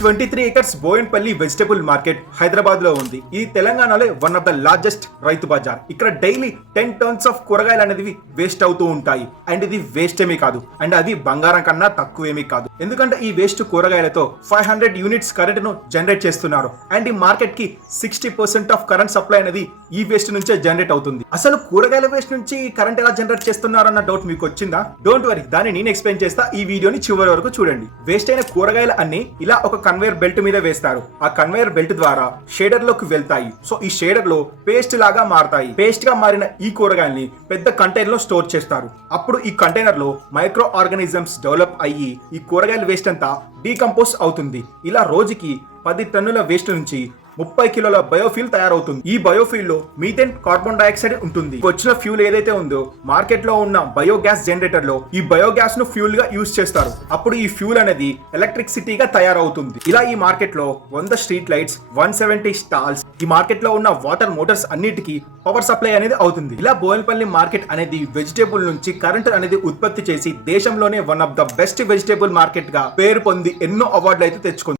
23 acres Bowenpally vegetable market Hyderabad లో ఉంది. ఇది తెలంగాణలో one of the largest Rythu Bazar. ఇక్కడ డైలీ 10 టన్స్ ఆఫ్ కూరగాయలు అనేది వేస్ట్ అవుతూ ఉంటాయి. అండ్ ఇది వేస్ట్ ఏమీ కాదు, అండ్ అది బంగారం కన్నా తక్కువేమీ కాదు. ఎందుకంటే ఈ వేస్ట్ కూరగాయలతో 500 యూనిట్స్ కరెంట్ ను జనరేట్ చేస్తున్నారు. అండ్ ఈ మార్కెట్ కి 60% ఆఫ్ కరెంట్ సప్లై అనేది ఈ వేస్ట్ నుంచే జనరేట్ అవుతుంది. అసలు కూరగాయల వేస్ట్ నుంచి కరెంట్ ఎలా జనరేట్ చేస్తున్నారు అన్న డౌట్ మీకు వచ్చిందా? డోంట్ వరీ, దాన్ని నేను ఎక్స్ప్లెయిన్ చేస్తా. ఈ వీడియోని చివరి వరకు చూడండి. వేస్ట్ అయిన కూరగాయలు అన్ని ఇలా ఒక కన్వేయర్ బెల్ట్ మీద వేస్తారు. ఆ కన్వేయర్ బెల్ట్ ద్వారా షేడర్ లోకి వెళ్తాయి. సో ఈ షేడర్ లో పేస్ట్ లాగా మారతాయి. పేస్ట్ గా మారిన ఈ కూరగాయల్ని పెద్ద కంటైనర్ లో స్టోర్ చేస్తారు. అప్పుడు ఈ కంటైనర్ లో మైక్రో ఆర్గానిజమ్స్ డెవలప్ అయ్యి ఈ కూరగాయల వేస్ట్ అంతా డీకంపోజ్ అవుతుంది. ఇలా రోజుకి 10 టన్నుల వేస్ట్ నుంచి 30 కిలోల బయోఫ్యూల్ తయారవుతుంది. ఈ బయోఫ్యూల్ లో మీథేన్, కార్బన్ డైఆక్సైడ్ ఉంటుంది. వచ్చిన ఫ్యూల్ ఏదైతే ఉందో మార్కెట్ లో ఉన్న బయోగ్యాస్ జనరేటర్ లో ఈ బయోగ్యాస్ ను ఫ్యూల్ గా యూజ్ చేస్తారు. అప్పుడు ఈ ఫ్యూల్ అనేది ఎలక్ట్రిసిటీగా తయారవుతుంది. ఇలా ఈ మార్కెట్ లో 100 స్ట్రీట్ లైట్స్, 170 స్టాల్స్, ఈ మార్కెట్ లో ఉన్న వాటర్ మోటార్స్ అన్నిటికీ పవర్ సప్లై అనేది అవుతుంది. ఇలా బోయన్పల్లి మార్కెట్ అనేది వెజిటేబుల్ నుంచి కరెంట్ అనేది ఉత్పత్తి చేసి దేశంలోనే one of the best vegetable market గా పేరు పొంది ఎన్నో అవార్డులు అయితే తెచ్చుకుంది.